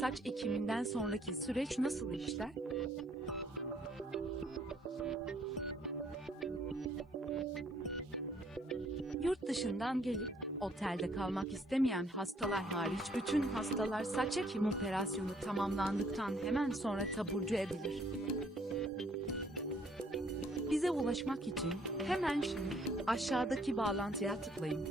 Saç ekiminden sonraki süreç nasıl işler? Yurt dışından gelip otelde kalmak istemeyen hastalar hariç bütün hastalar saç ekim operasyonu tamamlandıktan hemen sonra taburcu edilir. Bize ulaşmak için hemen şimdi aşağıdaki bağlantıya tıklayın.